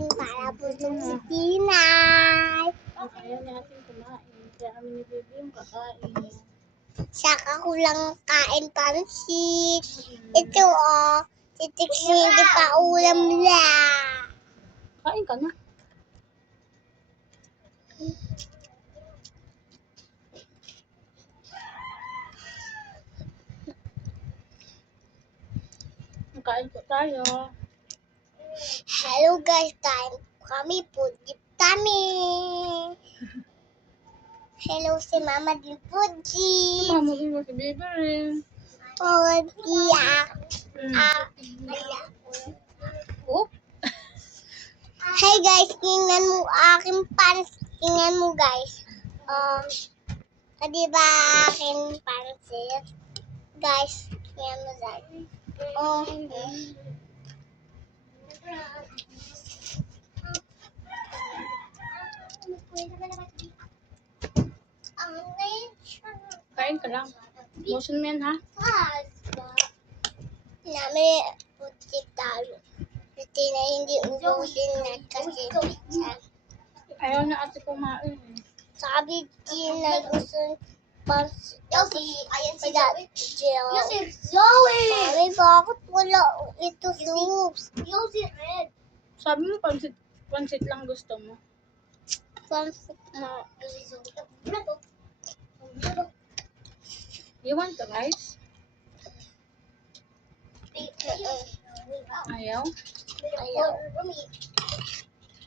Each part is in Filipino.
natin para busog si Tinay. Ayaw natin kumain. Kaya kami ni Baby yung kakain. Saka ko lang kain pansit. Ito si Tixie hindi pa ulam lang. Kain ka na. Kain po tayo. Hello guys, kain kami po. Tummy. Hello si Mama din po, Mama mo si Baby rin. Oh, Hey guys, tingnan mo aking pants. Tingnan mo guys. Di ba aking pansit? Guys, tingnan mo guys. kain ka lang. Motion mo yan, ha? Namin putik tayo. Putik na hindi ubusin na kasi Ayaw na ate kumain. sabi din na gusto pansit. Ayan si Joey. Sabi, bakit wala ito soups? Sabi mo, pansit lang gusto mo. Pansit. You want the rice? Ayaw? Ayaw.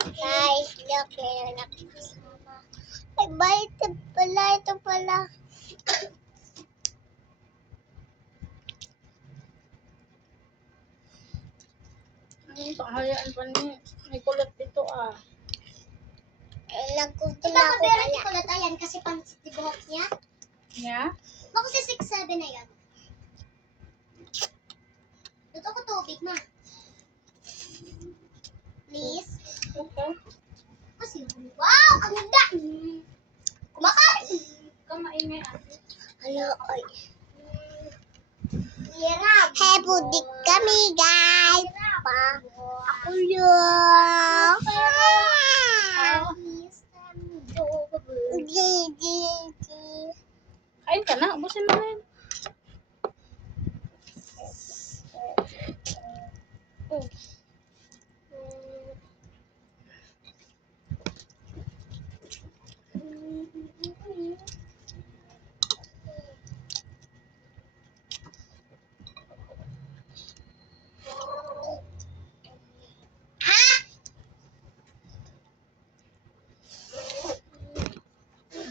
Guys, look, meron ako kasama. Ay, ba, ito pala. Panghayaan pa niya. May kulat dito, ah. Nagkutin ako pala. Kulat ayan kasi pansit di buhok niya. Yeah? Bako si 6'7" na yan. Luto ko tubig, ma. Please. Okay. Kasi, wow! Ang ganda! Kumakain! Kamaingay, ate. Hello, ay. Hey, budik kami, guys. Ako yung... Kain ka na. Ubusin mo na yun.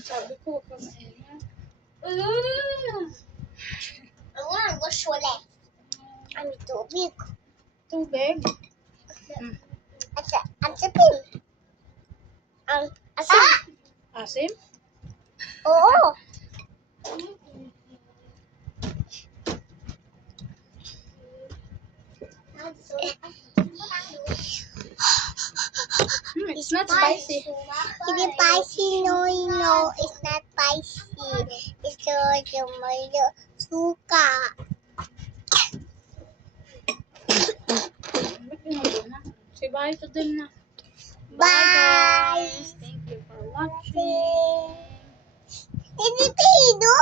Sabi ko, kamaingay. Ang gusto ulit. Ano tubig? Tubig? Ang sapin. Ang asin. Asim? Oo. It's not spicy. Hindi spicy, no, it's not spicy. Ito, may suka. Say bye to them na. Bye! Guys. Thank you for watching. Hindi pido!